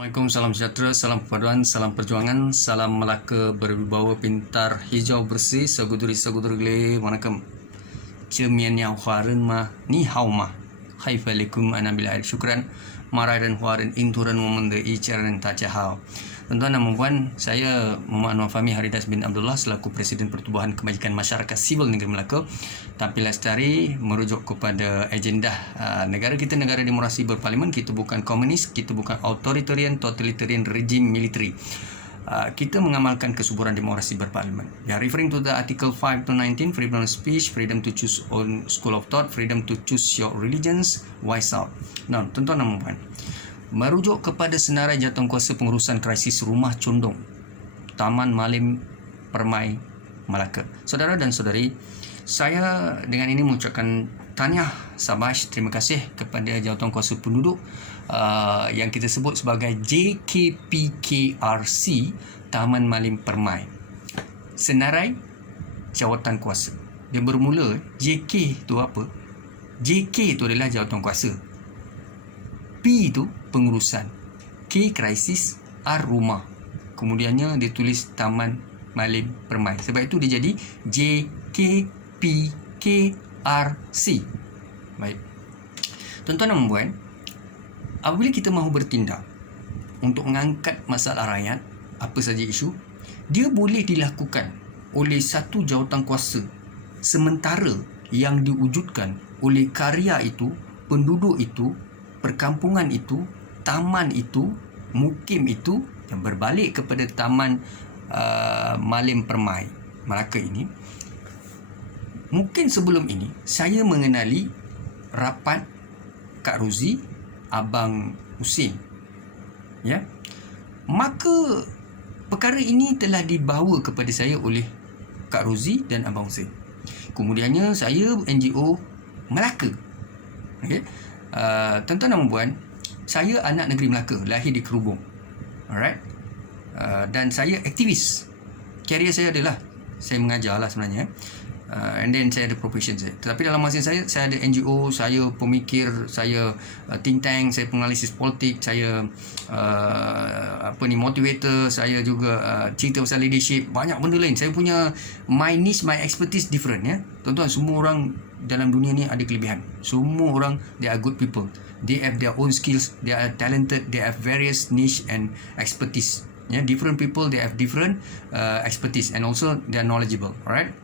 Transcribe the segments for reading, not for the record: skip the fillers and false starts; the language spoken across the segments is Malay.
Assalamualaikum, salam sejahtera, salam perpaduan, salam perjuangan, salam Melaka berwibawa pintar, hijau bersih, saguduri-saguduri wanakkam. Cemian yang huaran ma, ni hao ma. Haifalikum anabil air syukran, maradan huaran inturan memende icaran tajahau. Tuan-tuan dan puan, saya Muhammad Anwar Fahmi Haridas bin Abdullah selaku Presiden Pertubuhan Kebajikan Masyarakat Sivil Negeri Melaka tampil lestari merujuk kepada agenda negara kita, negara demokrasi berparlimen. Kita bukan komunis, kita bukan authoritarian, totalitarian regime military. Kita mengamalkan kesuburan demokrasi berparlimen. We are referring to the Article 5 to 19, freedom of speech, freedom to choose own school of thought, freedom to choose your religions, wise out. Nah, tuan-tuan dan puan, merujuk kepada senarai jawatankuasa pengurusan krisis Rumah Condong, Taman Malim Permai, Melaka. Saudara dan saudari, saya dengan ini mengucapkan tahniah, sabash, terima kasih kepada jawatankuasa penduduk yang kita sebut sebagai JKPKRC Taman Malim Permai. Senarai jawatankuasa. Dia bermula JK tu apa? JK tu adalah jawatankuasa. P itu pengurusan, K krisis, R rumah. Kemudiannya dia tulis Taman Malim Permai. Sebab itu dia jadi JKPKRC. Baik. Tuan-tuan dan puan, apabila kita mahu bertindak untuk mengangkat masalah rakyat, apa saja isu, dia boleh dilakukan oleh satu jawatankuasa sementara yang diwujudkan oleh karya itu, penduduk itu, perkampungan itu, taman itu, mukim itu yang berbalik kepada Taman Malim Permai Melaka ini. Mungkin sebelum ini saya mengenali rapat Kak Ruzi, Abang Husin, ya. Maka perkara ini telah dibawa kepada saya oleh Kak Ruzi dan Abang Husin. Kemudiannya saya NGO Melaka. Okey. Tuan-tuan dan puan, saya anak negeri Melaka, lahir di Kerubung. Alright. Dan saya aktivis. Career saya adalah saya mengajar lah sebenarnya. And then saya ada profession saya. Tetapi dalam masa saya ada NGO, saya pemikir, saya think tank, saya penganalisis politik, saya motivator, saya juga cerita pasal leadership, banyak benda lain. Saya punya my niche, my expertise different, ya. Tuan-tuan, semua orang dalam dunia ni ada kelebihan. Semua orang, they are good people. They have their own skills, they are talented, they have various niche and expertise. Yeah, different people, they have different expertise and also they are knowledgeable. Alright.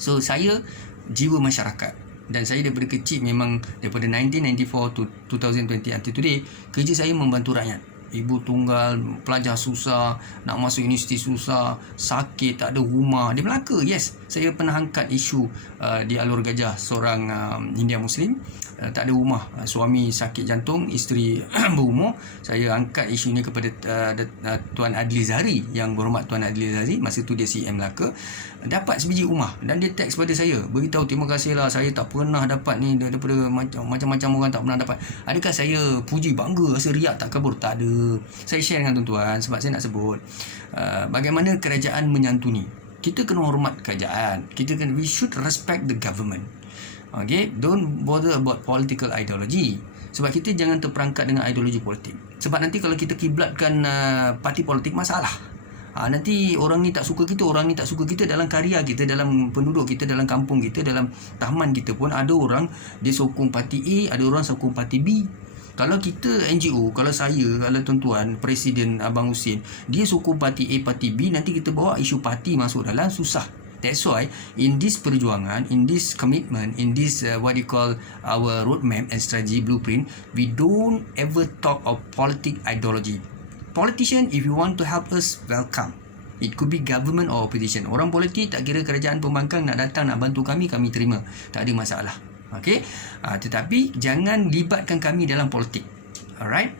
So saya jiwa masyarakat, dan saya daripada kecil memang daripada 1994 to 2020 until today, kerja saya membantu rakyat. Ibu tunggal, pelajar susah, nak masuk universiti susah, sakit, tak ada rumah. Di Melaka, yes, saya pernah angkat isu di Alur Gajah, seorang India Muslim, tak ada rumah, suami sakit jantung, isteri berumur. Saya angkat isu ini kepada Tuan Adli Zahari, yang berhormat Tuan Adli Zahari, masa tu dia CM Melaka, dapat sebiji rumah, dan dia teks pada saya, beritahu terima kasihlah, saya tak pernah dapat ni daripada macam-macam orang tak pernah dapat. Adakah saya puji, bangga, rasa riak, tak kabur? Tak ada. Saya share dengan tuan-tuan sebab saya nak sebut bagaimana kerajaan menyantuni. Kita kena hormat kerajaan, we should respect the government. Okay, don't bother about political ideology. Sebab kita jangan terperangkap dengan ideologi politik. Sebab nanti kalau kita kiblatkan parti politik, masalah. Nanti orang ni tak suka kita, orang ni tak suka kita. Dalam karya kita, dalam penduduk kita, dalam kampung kita, dalam taman kita pun ada orang dia sokong parti A, ada orang sokong parti B. Kalau kita NGO, kalau saya, kalau tuan-tuan Presiden Abang Husin, dia sokong parti A, parti B, nanti kita bawa isu parti masuk dalam, susah. That's why in this perjuangan, in this commitment, in this what you call our roadmap and strategy blueprint, we don't ever talk of politic ideology. Politician, if you want to help us, welcome. It could be government or opposition. Orang politik, tak kira kerajaan pembangkang nak datang nak bantu kami terima. Tak ada masalah. Okey. Tetapi jangan libatkan kami dalam politik. Alright.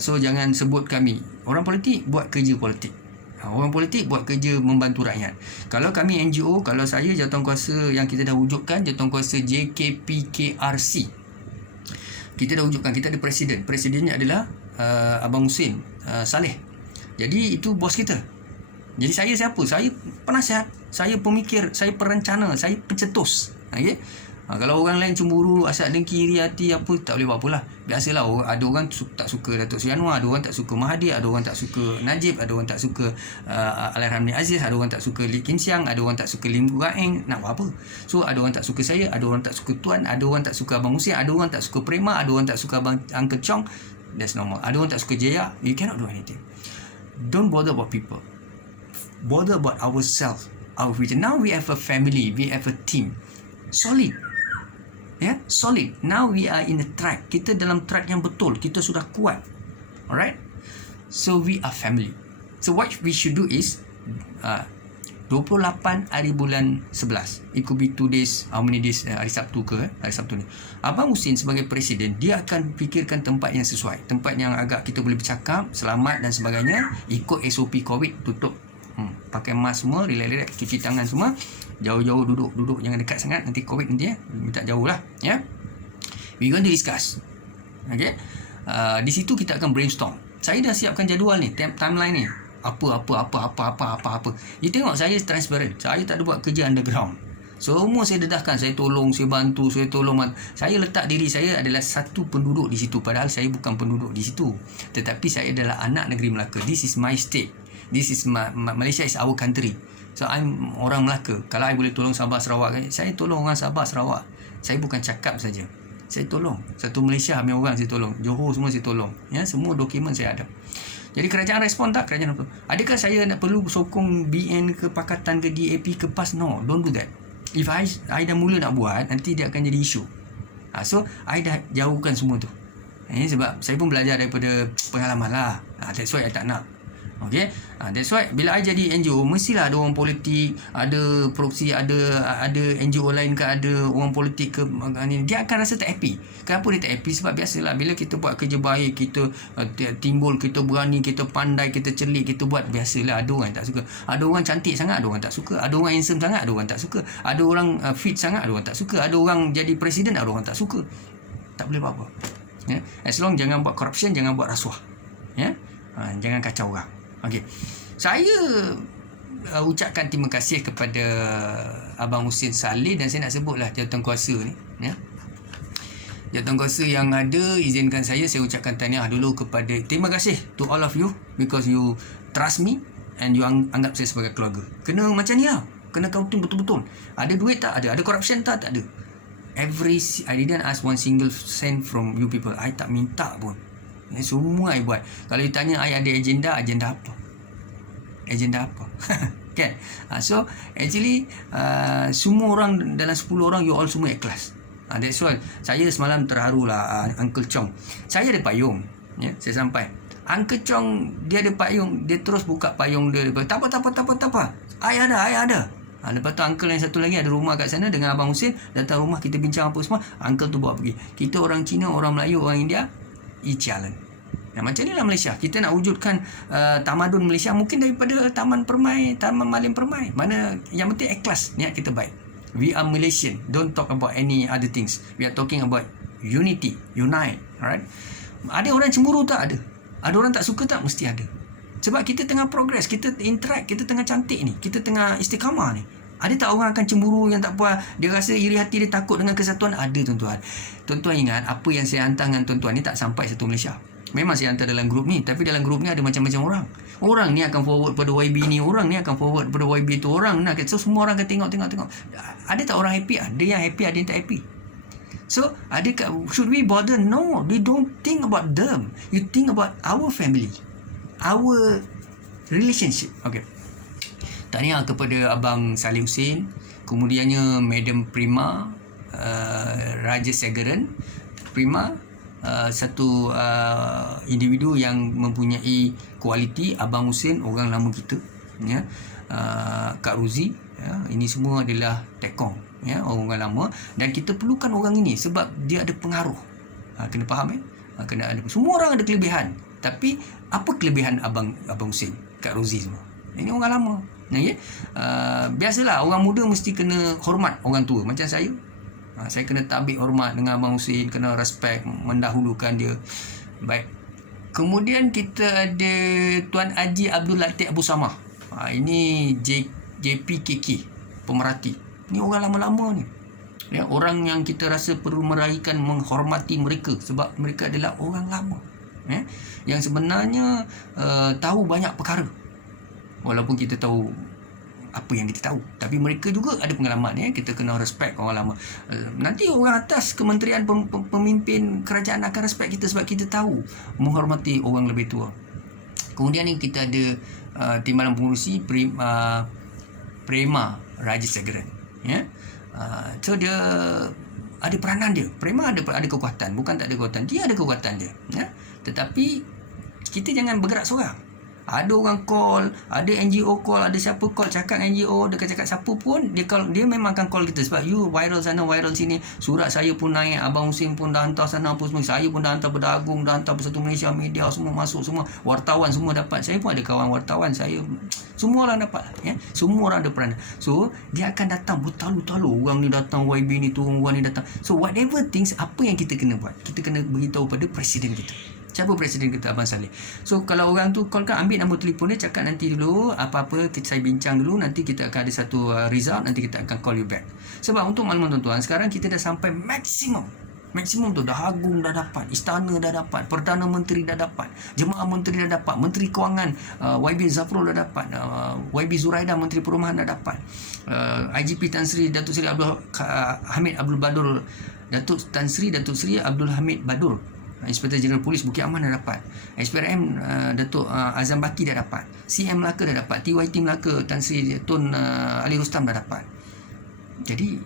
So jangan sebut kami. Orang politik buat kerja politik. Orang politik buat kerja membantu rakyat. Kalau kami NGO, kalau saya jawatankuasa yang kita dah wujudkan, jawatankuasa JKPKRC, kita dah wujudkan, kita ada presiden. Presidennya adalah Abang Husin Saleh. Jadi itu bos kita. Jadi saya siapa? Saya penasihat, saya pemikir, saya perencana, saya pencetus. Okay? Kalau orang lain cemburu, asal dengki, iri hati apa, tak boleh buat apalah. Biasalah, ada orang tak suka Datuk Seri Anwar, ada orang tak suka Mahathir, ada orang tak suka Najib, ada orang tak suka Allahyarham Aziz, ada orang tak suka Lee Hsien Loong, ada orang tak suka Lim Guan Eng, nak buat apa? So ada orang tak suka saya, ada orang tak suka Tuan, ada orang tak suka Abang Hussein, ada orang tak suka Prema, ada orang tak suka Abang Uncle Chong. That's normal. Ada orang tak suka Jaya. You cannot do anything. Don't bother about people. Bother about ourselves, our future. Now we have a family, we have a team. Solid. Solid. Now we are in a track. Kita dalam track yang betul. Kita sudah kuat. Alright? So we are family. So what we should do is 28 hari bulan 11. It could be 2 days. How many days? Hari Sabtu ke? Hari Sabtu ni. Abang Hussein sebagai presiden, dia akan fikirkan tempat yang sesuai. Tempat yang agak kita boleh bercakap, selamat dan sebagainya. Ikut SOP COVID, tutup. Pakai mask semua, relax-relax, cuci tangan semua. Jauh-jauh duduk, jangan dekat sangat, nanti COVID nanti minta jauh lah. We going to discuss. Okay. Di situ kita akan brainstorm. Saya dah siapkan jadual ni, timeline ni. Apa. You tengok saya transparent. Saya tak ada buat kerja underground. Semua saya dedahkan, saya tolong, saya bantu, saya tolong. Saya letak diri saya adalah satu penduduk di situ, padahal saya bukan penduduk di situ. Tetapi saya adalah anak negeri Melaka. This is my state. This is Malaysia is our country. So I'm orang Melaka. Kalau I boleh tolong Sabah Sarawak, saya tolong orang Sabah Sarawak. Saya bukan cakap saja. Saya tolong. Satu Malaysia ramai orang saya tolong. Johor semua saya tolong. Semua dokumen saya ada. Jadi kerajaan respon tak? Kerajaan apa? Adakah saya nak perlu sokong BN ke Pakatan ke DAP ke PAS? No, don't do that. If I dah mula nak buat, nanti dia akan jadi isu. So I dah jauhkan semua tu. Sebab saya pun belajar daripada pengalaman lah. That's why I tak nak. Okay, that's why bila I jadi NGO, mestilah ada orang politik, ada proksi, ada NGO lain ke, ada orang politik ke, dia akan rasa tak happy. Kenapa dia tak happy? Sebab biasalah bila kita buat kerja baik, kita timbul, kita berani, kita pandai, kita celik, kita buat, biasalah ada orang tak suka. Ada orang cantik sangat, ada orang tak suka. Ada orang handsome sangat, ada orang tak suka. Ada orang fit sangat, ada orang tak suka. Ada orang jadi presiden, ada orang tak suka. Tak boleh buat apa. As long jangan buat corruption, jangan buat rasuah. Jangan kacau orang. Okey. Saya ucapkan terima kasih kepada Abang Hussein Saleh, dan saya nak sebutlah jawatankuasa ni, jawatankuasa yang ada, izinkan saya ucapkan tahniah dulu kepada, terima kasih to all of you because you trust me and you anggap saya sebagai keluarga. Kena macam ni lah. Kena counting betul-betul. Ada duit tak? Ada corruption tak? Tak ada. I didn't ask one single cent from you people. I tak minta pun. Semua I buat. Kalau ditanya I ada agenda apa? Agenda apa? Kan? So actually semua orang dalam 10 orang, you all semua ikhlas. That's why saya semalam terharu lah. Uncle Chong, saya ada payung, saya sampai Uncle Chong dia ada payung, dia terus buka payung dia. Tak apa. I ada. Lepas tu uncle yang satu lagi ada rumah kat sana dengan Abang Hussein, datang rumah, kita bincang apa semua. Uncle tu bawa pergi. Kita orang Cina, orang Melayu, orang India, e-challenge. Macam ni lah Malaysia. Kita nak wujudkan tamadun Malaysia mungkin daripada Taman Malim Permai. Mana yang penting ikhlas, niat kita baik. We are Malaysian. Don't talk about any other things. We are talking about unity, unite. Alright? Ada orang cemburu tak? Ada. Ada orang tak suka tak? Mesti ada. Sebab kita tengah progress, kita interact, kita tengah cantik ni, kita tengah istiqamah ni. Ada tak orang akan cemburu yang tak puas? Dia rasa iri hati, dia takut dengan kesatuan? Ada tuan-tuan. Tuan-tuan ingat, apa yang saya hantar dengan tuan-tuan ni tak sampai satu Malaysia. Memang saya hantar dalam grup ni, tapi dalam grup ni ada macam-macam orang. Orang ni akan forward pada YB ni, orang ni akan forward pada YB tu, orang nak. So semua orang akan tengok. Ada tak orang happy? Ada yang happy, ada yang tak happy. So, should we bother? No, we don't think about them. You think about our family, our relationship. Okay. Tahniah kepada Abang Saleh Hussein, kemudiannya Madam Prima, Raja Segaran Prima, satu individu yang mempunyai kualiti. Abang Hussein orang lama kita, Kak Ruzi, ini semua adalah tekong, orang lama, dan kita perlukan orang ini sebab dia ada pengaruh. Kena faham kena ada. Semua orang ada kelebihan, tapi apa kelebihan Abang Hussein, Kak Ruzi semua? Ini orang lama. Biasalah orang muda mesti kena hormat orang tua. Macam saya kena tabik hormat dengan Abang Hussein, kena respect, mendahulukan dia. Baik. Kemudian kita ada Tuan Haji Abdul Latif Abu Samah. Ini JPKK Pemerhati. Ni orang lama-lama ni. Ya, orang yang kita rasa perlu meraihkan, menghormati mereka sebab mereka adalah orang lama, ya, yang sebenarnya tahu banyak perkara. Walaupun kita tahu apa yang kita tahu, tapi mereka juga ada pengalaman, ya. Kita kena respect orang lama. Nanti orang atas kementerian, pemimpin kerajaan akan respect kita sebab kita tahu menghormati orang lebih tua. Kemudian ni kita ada Timbalan Pengurusi Prema Rajasegaran, ya. So dia ada peranan dia. Prema ada kekuatan, bukan tak ada kekuatan. Dia ada kekuatan dia, ya. Tetapi kita jangan bergerak seorang. Ada orang call, ada NGO call, ada siapa call, cakap NGO, dekat cakap siapa pun, dia memang akan call kita sebab you viral sana, viral sini. Surat saya pun naik, Abang Husin pun dah hantar sana apa semua. Saya pun dah hantar Perdana Agung, dah hantar Persatu Malaysia, media semua masuk, semua wartawan semua dapat. Saya pun ada kawan wartawan, saya semua orang dapat, ya. Semua orang ada peranan. So dia akan datang bertalu-talu, orang ni datang, YB ni turun, orang ni datang. So whatever things, apa yang kita kena buat, kita kena beritahu pada presiden kita. Siapa presiden kita? Abang Saleh. So kalau orang tu call kan, ambil nombor telefon dia, cakap nanti dulu apa-apa saya bincang dulu, nanti kita akan ada satu result, nanti kita akan call you back. Sebab untuk makluman tuan-tuan, sekarang kita dah sampai maksimum tu. Dah Agung dah dapat, Istana dah dapat, Perdana Menteri dah dapat, Jemaah Menteri dah dapat, Menteri Kewangan YB Zafrul dah dapat, YB Zuraida Menteri Perumahan dah dapat, IGP Tan Sri Datuk Seri Abdul Hamid Abdul Badur, Datuk Tan Sri Datuk Seri Abdul Hamid Badur, Inspektor Jeneral Polis Bukit Aman dah dapat, SPRM Datuk Azam Baki dah dapat, CM Melaka dah dapat, TYT Melaka Tan Sri Tun Ali Rustam dah dapat. Jadi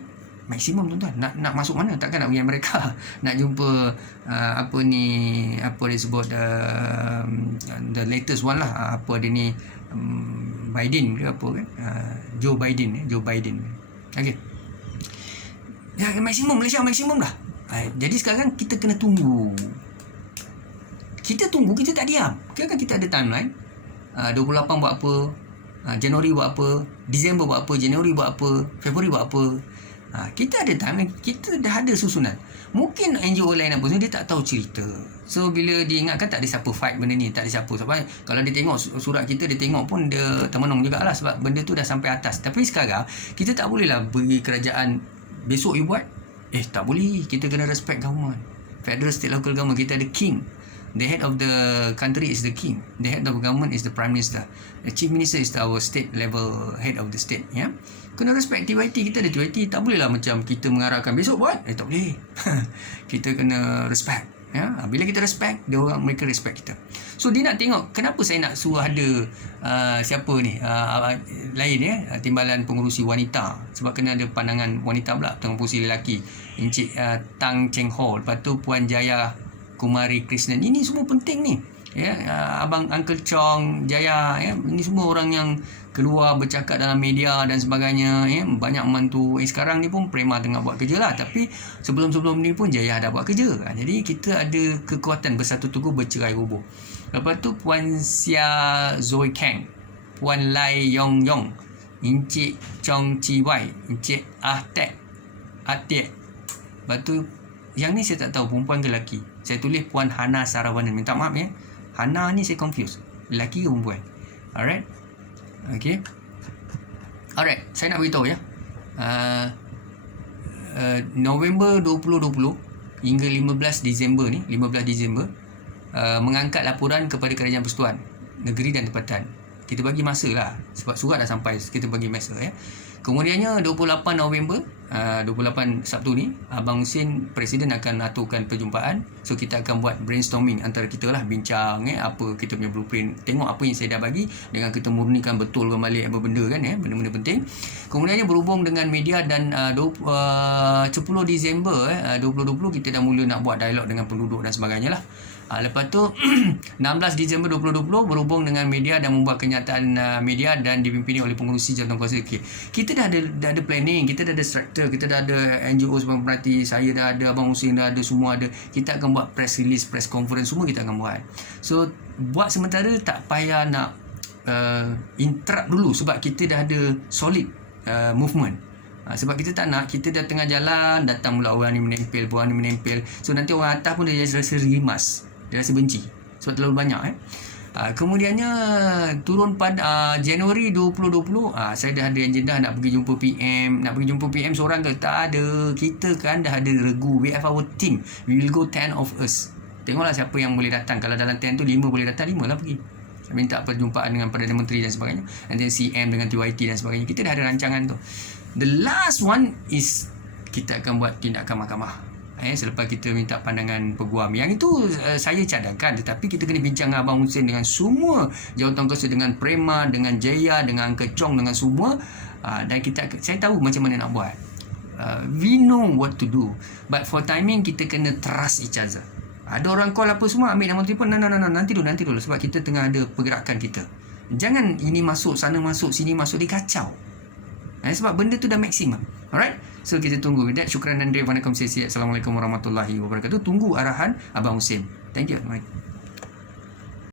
maksimum tuan-tuan. Nak masuk mana? Takkan nak pergi Amerika nak jumpa apa dia sebut the latest one lah, apa dia ni, Biden ke apa kan, Joe Biden. Okey. Ya, maksimum Malaysia maksimum dah. Jadi sekarang kita kena tunggu. Kita tak diam. Kan kita ada timeline. 28 buat apa, Januari buat apa, Disember buat apa, Januari buat apa, Februari buat apa. Kita ada timeline, kita dah ada susunan. Mungkin NGO lain apa semua dia tak tahu cerita. So bila dia ingatkan tak ada siapa fight benda ni, tak ada siapa. Sebab kalau dia tengok surat kita, dia tengok pun dia termenung jugalah sebab benda tu dah sampai atas. Tapi sekarang kita tak boleh lah bagi kerajaan besok you buat. Tak boleh. Kita kena respect government. Federal, state, local government. Kita ada king. The head of the country is the king. The head of the government is the prime minister. The chief minister is our state level head of the state. Ya, kena respect TYT. Kita ada TYT. Tak boleh lah macam kita mengarahkan besok buat. Tak boleh. Kita kena respect. Ya, bila kita respect, mereka respect kita. So dia nak tengok kenapa saya nak suruh ada siapa ni lain, ya, Timbalan Pengurusi Wanita, sebab kena ada pandangan wanita pula, Tengah Pengurusi lelaki, Encik Tang Cheng Ho, lepas tu Puan Jaya Kumari Krishnan. Ini semua penting ni, ya. Abang Uncle Chong Jaya, ya, ini semua orang yang keluar bercakap dalam media dan sebagainya, ya, banyak membantu. Sekarang ni pun Prema tengah buat kerja lah, tapi sebelum-sebelum ni pun Jaya dah buat kerja. Jadi kita ada kekuatan bersatu tugu bercerai roboh. Lepas tu Puan Sia Zoe Kang, Puan Lai Yong Yong, Encik Chong Chi Wai, Encik Atek. Lepas tu yang ni saya tak tahu perempuan ke lelaki. Saya tulis Puan Hana Sarawanan. Minta maaf, ya, Hana ni saya confuse, lelaki ke perempuan. Alright. Okay. Alright, saya nak beritahu, ya. November 2020 hingga 15 Disember ni, 15 Disember mengangkat laporan kepada Kerajaan Persekutuan Negeri dan Tempatan. Kita bagi masa lah sebab surat dah sampai, kita bagi masa, ya. Kemudiannya 28 November 28 Sabtu ni, Abang Husin Presiden akan aturkan perjumpaan. So kita akan buat brainstorming antara kita lah, bincang, apa kita punya blueprint, tengok apa yang saya dah bagi dengan kita murnikan betul kembali apa benda kan, ya, benda-benda penting. Kemudiannya berhubung dengan media dan 10 Disember 2020 kita dah mula nak buat dialog dengan penduduk dan sebagainya lah. Lepas tu 16 Disember 2020 berhubung dengan media dan membuat kenyataan media dan dipimpini oleh pengurusi jawatankuasa. Kita dah ada planning, kita dah ada struktur, kita dah ada NGO sebagai pemerhati, saya dah ada, Abang Husin dah ada, semua ada. Kita akan buat press release, press conference, semua kita akan buat. So buat sementara tak payah nak interrupt dulu sebab kita dah ada solid movement. Sebab kita tak nak, kita dah tengah jalan, datang pula orang ni menempel, orang ni menempel. So nanti orang atas pun dia rasa rimas, dia rasa benci sebab terlalu banyak. Kemudiannya turun pada Januari 2020, saya dah ada agenda nak pergi jumpa PM. Nak pergi jumpa PM seorang ke? Tak ada. Kita kan dah ada regu. We have our team. We will go 10 of us. Tengoklah siapa yang boleh datang. Kalau dalam 10 tu 5 boleh datang, 5 lah pergi. Minta perjumpaan dengan Perdana Menteri dan sebagainya. And then CM dengan TYT dan sebagainya. Kita dah ada rancangan tu. The last one is kita akan buat tindakan mahkamah. Selepas kita minta pandangan peguam. Yang itu saya cadangkan, tetapi kita kena bincang dengan Abang Hussein, dengan semua jawatankuasa, dengan Prema, dengan Jaya, dengan Uncle Chong, dengan semua. Dan saya tahu macam mana nak buat. We know what to do. But for timing, kita kena trust each other. Ada orang call apa semua, ambil nombor telefon, nanti dulu. Sebab kita tengah ada pergerakan kita. Jangan ini masuk, sana masuk, sini masuk, dia kacau. Sebab benda tu dah maksimum. Alright? So kita tunggu. With that, syukran dan Assalamualaikum warahmatullahi wabarakatuh. Tunggu arahan Abang Hussein. Thank you. Bye.